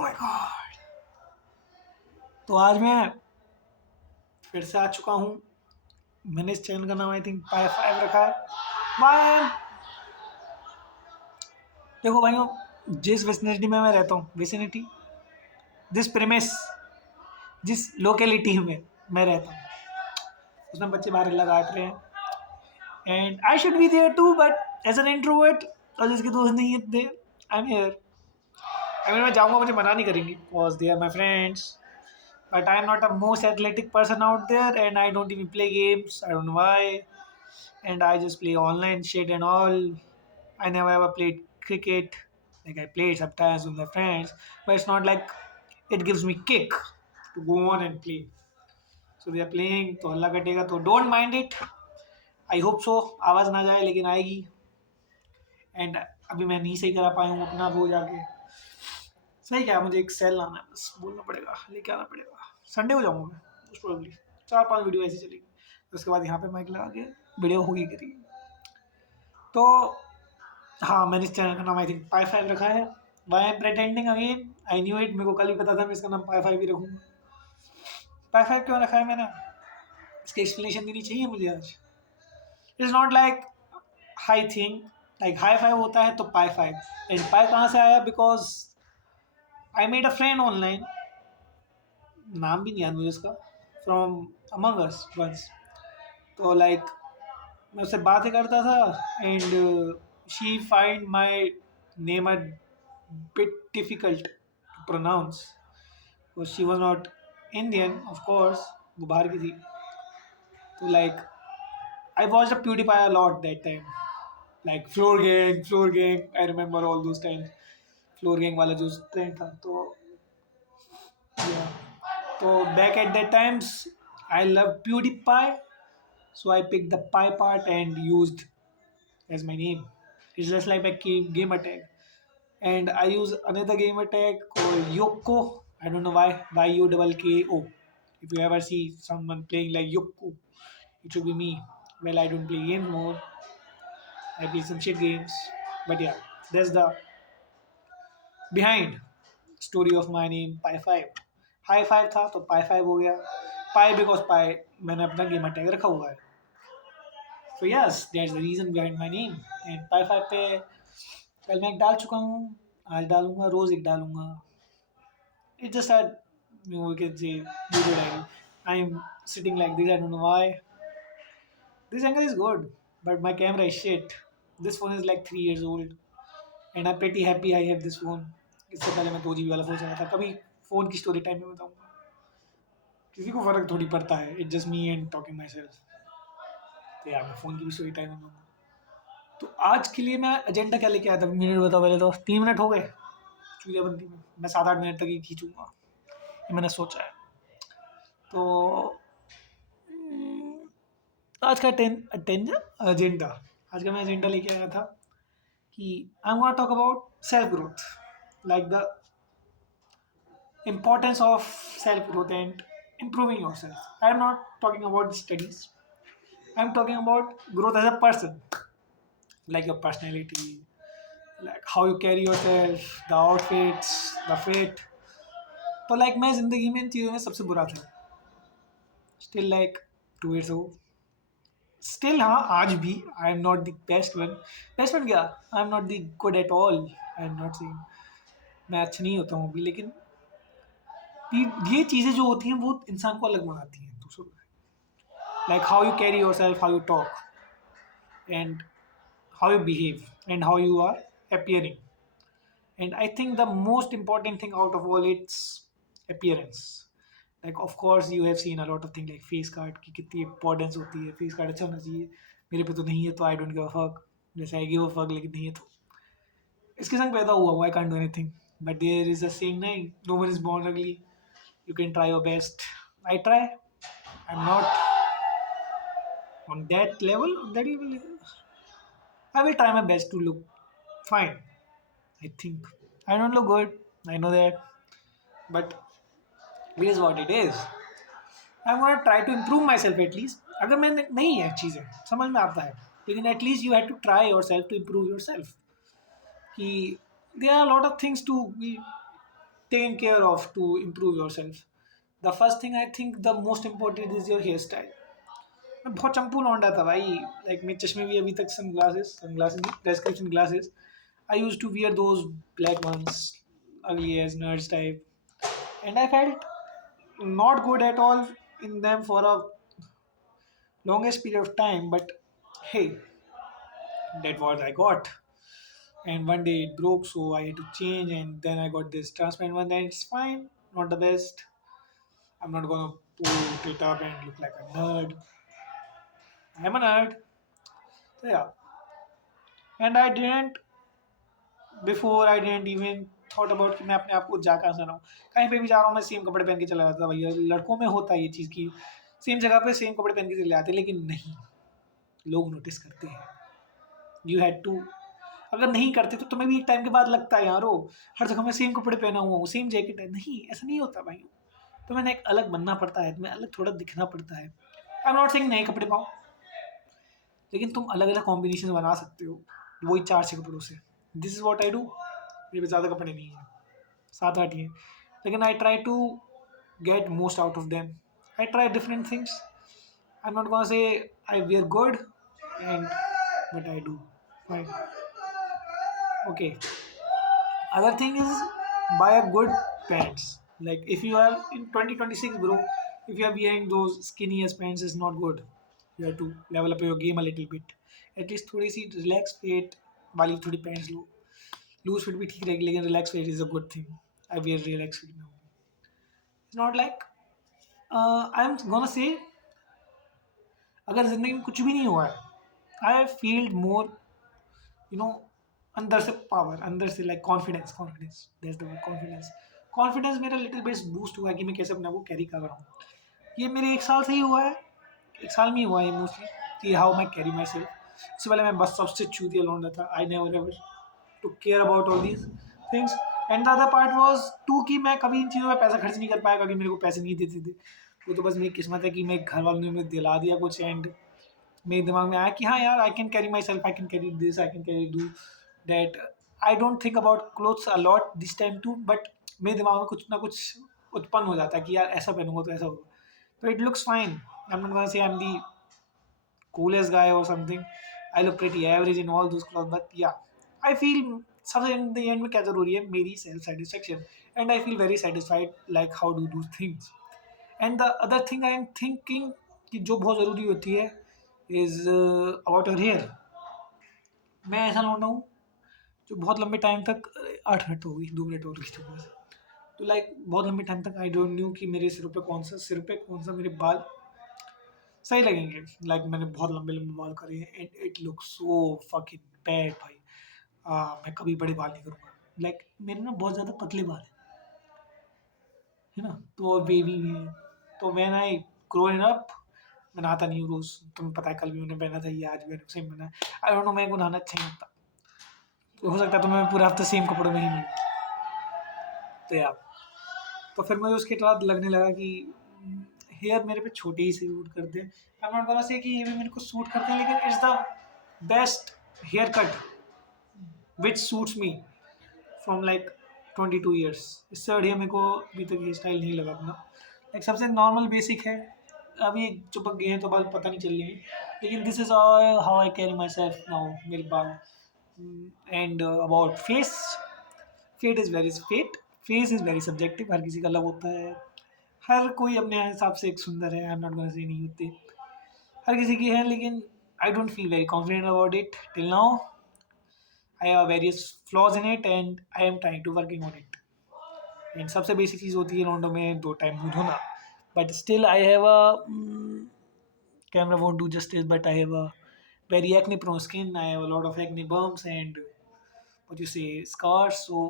Oh my God. तो आज मैं फिर से आ चुका हूँ। मैंने इस चैनल का नाम आई थिंक पाई 5 रखा है। बाय। देखो भाइयों, जिस विसिनिटी में मैं रहता हूँ, विसिनिटी, जिस प्रेमिस, जिस लोकेलिटी में मैं रहता हूँ, उसमें बच्चे बाहर अल्लाह काट रहे हैं and I should be there too, but as an introvert और जिसके दोस्त नहीं है दे, आई एम हियर। अगर मैं जाऊँगा मुझे मना नहीं करेंगे because they are my friends, but I am not a most athletic person out there, and I don't even play games. I don't know why, and I just play online shit and all. I never ever played cricket. Like I played sometimes with my friends, but it's not like it gives me kick to go on and play. So they are playing, तो अल्लाह कटेगा तो don't mind it. I hope so. आवाज़ ना जाए लेकिन आएगी. And अभी मैं नहीं सही करा पाया हूँ अपना वो जाके. सही क्या, मुझे एक सेल लाना है, बस बोलना पड़ेगा, लेके आना पड़ेगा। संडे को जाऊँगा मैं मोस्ट प्रोबेबली। 4-5 वीडियो ऐसी चलेगी, उसके बाद यहाँ पे माइक लगा के वीडियो होगी करेगी। तो हाँ, मैंने इस चैनल का नाम आई थिंक पाई 5 रखा है। Why am pretending again, I knew it. मेरे को कल ही पता था मैं इसका नाम पाई 5 ही रखूँगा। पाई 5 क्यों रखा है मैंने, इसकी एक्सप्लेनेशन देनी चाहिए मुझे आज। It's not like high thing, like high 5 होता है तो पाई 5, एंड पाई कहाँ से आया, because I made a friend online, नाम भी नहीं याद मुझे उसका, फ्रॉम अमंग अस वंस। तो लाइक मैं उससे बातें करता था and she find my name a bit difficult to pronounce, she was not Indian of course, वो बाहर की थी। तो like I watch the PewDiePie a lot that time, like floor gang, I remember all those times. Floor gang वाला जो trend था, तो yeah. So back at that times, I loved PewDiePie, so I picked the pie part and used as my name. It's just like my gamer tag, and I use another gamer tag called Yoko. I don't know why, YUKKO. If you ever see someone playing like Yoko, it should be me. Well, I don't play games more. I play some shit games, but yeah, that's the behind story of my name Pi 5. High 5 था तो पाई 5 हो गया। पाई because पाई मैंने अपना gamer tag रखा हुआ है। So yes, that's the reason behind my name. And Pie 5 पे कल मैं एक डाल चुका हूँ, आज डालूंगा, रोज एक डालूंगा। It's just that you can say video diary. I am sitting like this, I don't know why. This angle is good but my camera is shit. This phone is like 3 years old and I pretty happy I have this phone. इससे पहले मैं 2 GB वाला phone चला था। कभी phone की story time में बताऊंगा, किसी को फर्क थोड़ी पड़ता है। It's just me and talking my self. तो यार मैं फ़ोन की भी स्टोरी टाइम में। तो आज के लिए मैं एजेंडा क्या लेके आया था, मिनट बताओ पहले। तो 3 मिनट हो गए चूड़ियाबंदी में, मैं 7-8 मिनट तक ही खींचूंगा, ये मैंने सोचा है। तो आज का एजेंडा, आज का मैं एजेंडा लेके आया था कि I am gonna talk about self growth, like the importance of self growth and improving yourself. I am not talking about studies. I am talking about growth as a person, like your personality, like how you carry yourself, the outfits, the fit. तो like मैं जिंदगी में इन चीज़ों में सबसे बुरा था, still like 2 years ago, still. हाँ, आज भी I am not the best one. Best one क्या, I am not the good at all. I am not saying मैं अच्छा नहीं होता हूँ अभी, लेकिन ये चीज़ें जो होती हैं वो इंसान को अलग बनाती हैं दूसरों से। Like how you carry your self, how you talk, and how you behave, and how you are appearing. And I think the most important thing out of all, it's appearance. Like of course you have seen a lot of things like face card की कितनी importance होती है। face card अच्छा होना चाहिए, मेरे पे तो नहीं है तो I don't give a fuck, जैसे I give a fuck लेकिन नहीं है तो इसके संग पैदा हुआ हूँ, I can't do anything. But there is a saying नहीं, no one is born ugly, you can try your best. I try, I'm not on that level, I will try my best to look fine. I think I don't look good, I know that, but it is what it is. I'm gonna try to improve myself at least. अगर मैं नहीं है चीज़ें समझ में आता है, लेकिन at least you have to try yourself to improve yourself. कि there are a lot of things to be taken care of to improve yourself. The first thing I think the most important is your hairstyle. मैं बहुत चंपू लौंडा था भाई. Like मेरे चश्मे भी अभी तक sunglasses prescription glasses. I used to wear those black ones, ugly as nerds type, and I felt not good at all in them for a longest period of time. But hey, that what I got. And one day it broke, so I had to change, and then I got this transparent one. Then it's fine, not the best. I'm not gonna put it up and look like a nerd. I'm a nerd. So yeah, and I didn't even thought about कि मैं अपने आप को जा कहाँ से रहा हूँ. कहीं पे भी जा रहा हूँ मैं सेम कपड़े पहन के चला जाता था भैया. लड़कों में होता है ये चीज़ की सेम जगह पे सेम कपड़े पहन के चले जाते, लेकिन नहीं, लोग नोटिस करते हैं. You had to. अगर नहीं करते तो तुम्हें भी एक टाइम के बाद लगता है यारो हर जगह मैं सेम कपड़े पहना हुआ हूँ, सेम जैकेट है. नहीं, ऐसा नहीं होता भाई. तो मैंने एक अलग बनना पड़ता है, तुम्हें अलग थोड़ा दिखना पड़ता है. आई एम नॉट सेइंग नए कपड़े पाओ, लेकिन तुम अलग अलग कॉम्बिनेशन बना सकते हो वही 4-6 कपड़ों से. This is what I do. मेरे पे ज़्यादा कपड़े नहीं हैं, 7-8 ही हैं, लेकिन I try to get most out of them. I try different things. I am not gonna say I were good and but I do fine. Okay. Other thing is buy a good pants. Like if you are in 2026, bro, if you are wearing those skinny as pants is not good. You have to level up your game a little bit. At least थोड़ी सी relax fit वाली थोड़ी pants लो. Loose fit भी ठीक रहेगी, लेकिन relax fit is a good thing. I wear relax fit now. It's not like I'm gonna say अगर जिंदगी में कुछ भी नहीं हुआ है, I feel more, you know, अंदर से पावर, अंदर से like confidence that's the word. Confidence मेरा लिटिल बेस बूस्ट हुआ है कि मैं कैसे अपने आप को कैरी कर रहा हूँ. ये मेरे 1 साल से ही हुआ है, 1 साल में ही हुआ है मोस्टली कि हाउ मैं कैरी माई सेल्फ. इससे पहले मैं बस सबसे चूतिया लौंडा था. I never ever to care about all these things. And the other part was to कि मैं कभी इन चीज़ों में पैसा खर्च नहीं कर पाया क्योंकि मेरे को पैसे नहीं देते थे. वो तो बस मेरी किस्मत है कि मैं घर वालों ने मुझे दिला दिया कुछ, एंड मेरे दिमाग में आया कि हाँ यार I can carry my self, I can carry this, I can carry do that I don't think about clothes a lot this time too, but मेरे दिमाग में कुछ ना कुछ उत्पन्न हो जाता है कि यार ऐसा पहनूंगा तो ऐसा होगा. तो it looks fine. I'm not gonna say I'm the coolest guy or something. I look pretty average in all those clothes, but yeah, I feel सबसे in the end में क्या जरूरी है, मेरी self satisfaction, and I feel very satisfied like how do those things. And the other thing I am thinking कि जो बहुत ज़रूरी होती है is about your hair. मैं ऐसा लौंडा हूँ जो बहुत लंबे टाइम तक 8 मिनट हो गई, 2 मिनट और गई थी. तो लाइक बहुत लंबे टाइम तक आई डोंट न्यू कि मेरे सिर पे कौन सा मेरे बाल सही लगेंगे. लाइक मैंने बहुत लंबे लंबे बाल करे हैं and it look so fucking bad भाई. मैं कभी बड़े बाल नहीं करूँगा. लाइक मेरे ना बहुत ज़्यादा पतले बाल है ना, तो बेबी भी है. तो व्हेन आई ग्रोइंग अप मैं नहाता नहीं हूँ रोज़. तुम्हें पता है कल भी मैंने पहना था, ये आज भी मैंने सेम पहना है. आई डोंट नो, मेरे को नहाना अच्छा नहीं लगता. हो सकता है तो मैं पूरा हफ्ता सेम कपड़ों में ही मिलूँ. तो यार तो फिर मुझे उसके बाद लगने लगा कि हेयर मेरे पे छोटे ही सूट करते हैं. आई एम नॉट गोना से कि ये भी मेरे को सूट करते हैं, लेकिन it's the best haircut which suits me from like 22 years. इससे बढ़िया मेरे को अभी तक हेयर स्टाइल नहीं लगा अपना. लाइक सबसे नॉर्मल बेसिक है. अभी चिपक गए हैं तो बाल पता नहीं चल रहे हैं, लेकिन this is how I carry myself now. मेरे बाल. And about face is very subjective. हर किसी का अलग होता है. हर कोई अपने हिसाब से एक सुंदर है. आई एम नॉट गोना से नहीं होते, हर किसी की है, लेकिन I don't feel very confident about it till now. I have various flaws in it and I am trying to working on it. And सबसे बेसिक चीज़ होती है लॉन्डो में 2 टाइम मुँह धोना. But still I have a camera won't do justice, but I have a very acne prone skin. I have a lot of acne bumps and what you say scars. So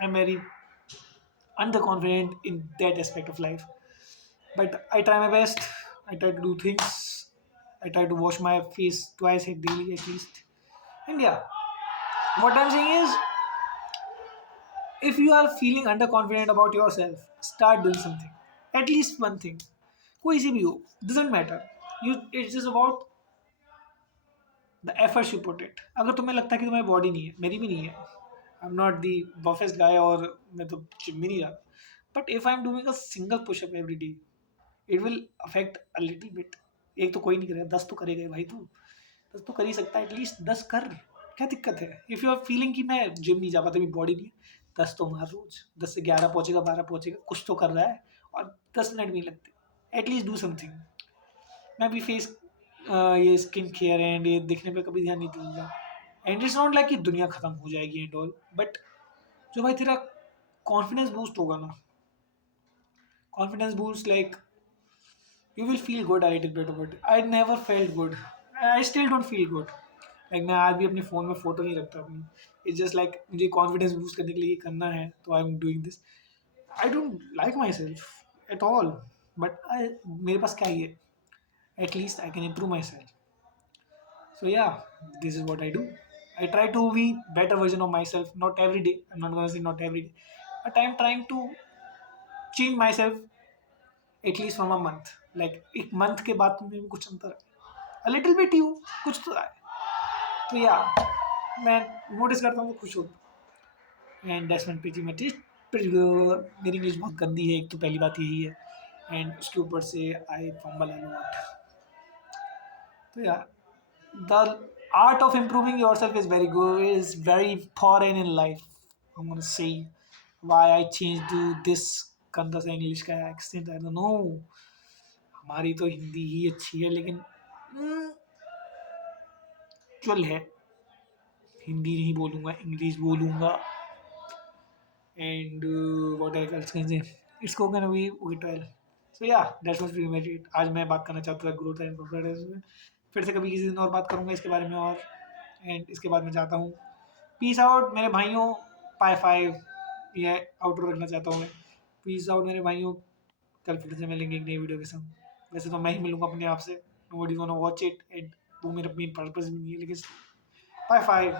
I'm very underconfident in that aspect of life. But I try my best. I try to do things. I try to wash my face twice a daily at least. And yeah, what I'm saying is, if you are feeling underconfident about yourself, start doing something. At least one thing. कोई सी भी हो, doesn't matter. It's just about the efforts you put it. अगर तुम्हें लगता है कि तुम्हारी body नहीं है, मेरी भी नहीं है, आई एम नॉट दी बफेस्ट गाय और मैं तो जिम में नहीं रहा but if I am doing a single pushup every day it will affect a little bit एक तो कोई नहीं करेगा 10 तो करेगा ही भाई तू 10 तो कर ही सकता है एटलीस्ट 10 कर क्या दिक्कत है इफ़ यू आर फीलिंग कि मैं जिम नहीं जा पाता मेरी बॉडी नहीं है 10 तो मार रोज 10 से 11 पहुंचेगा 12 पहुंचेगा कुछ तो कर रहा है और 10 मिनट भी नहीं लगते एटलीस्ट डू समथिंग मैं भी फेस ये स्किन केयर एंड ये देखने पे कभी ध्यान नहीं दूंगा एंड इट्स नॉट लाइक कि दुनिया खत्म हो जाएगी एंड ऑल बट जो भाई तेरा कॉन्फिडेंस बूस्ट होगा ना confidence boost like you will feel good a little bit about it. I never felt good. I still don't feel good. Like मैं आज भी अपने फ़ोन में फ़ोटो नहीं रखता अपनी इट्स जस्ट लाइक मुझे कॉन्फिडेंस बूस्ट करने के लिए ये करना है तो I am doing this I don't like myself at all but I मेरे पास क्या ही है at least I can improve myself so yeah this is what I do I try to be better version of myself not every day I'm not gonna say not every day but I'm trying to change myself at least from a month like एक month के बाद में कुछ अंतर है a little bit you कुछ तो है तो या मैं नोटिस करता हूँ तो खुश होता हूँ एंड दैट्स प्रीटी मच मेरी इंग्लिश बहुत गंदी है एक तो पहली बात यही है एंड उसके ऊपर से आई फंबल अ लॉट तो या the art of improving yourself is very good is very important in life I'm gonna say why I changed to this गंदा सा इंग्लिश का एक्सेंट आई डोंट नो हमारी तो हिंदी ही अच्छी है लेकिन चल है हिंदी नहीं बोलूँगा इंग्लिश बोलूँगा and what else can say it's gonna be okay 12 सो या दैट्स वाज प्रीटी मच आज मैं बात करना चाहता था ग्रोथ एंड प्रोग्रेस में फिर से कभी किसी दिन और बात करूँगा इसके बारे में और एंड इसके बाद मैं चाहता हूँ पीस आउट मेरे भाइयों पाई 5 ये आउटरो रखना चाहता हूँ मैं पीस आउट मेरे भाइयों कल फिर से मिलेंगे एक नई वीडियो के साथ वैसे तो मैं ही मिलूंगा अपने आप से nobody gonna watch it and वो मेरा मेन पर्पस भी नहीं है लेकिन पाई 5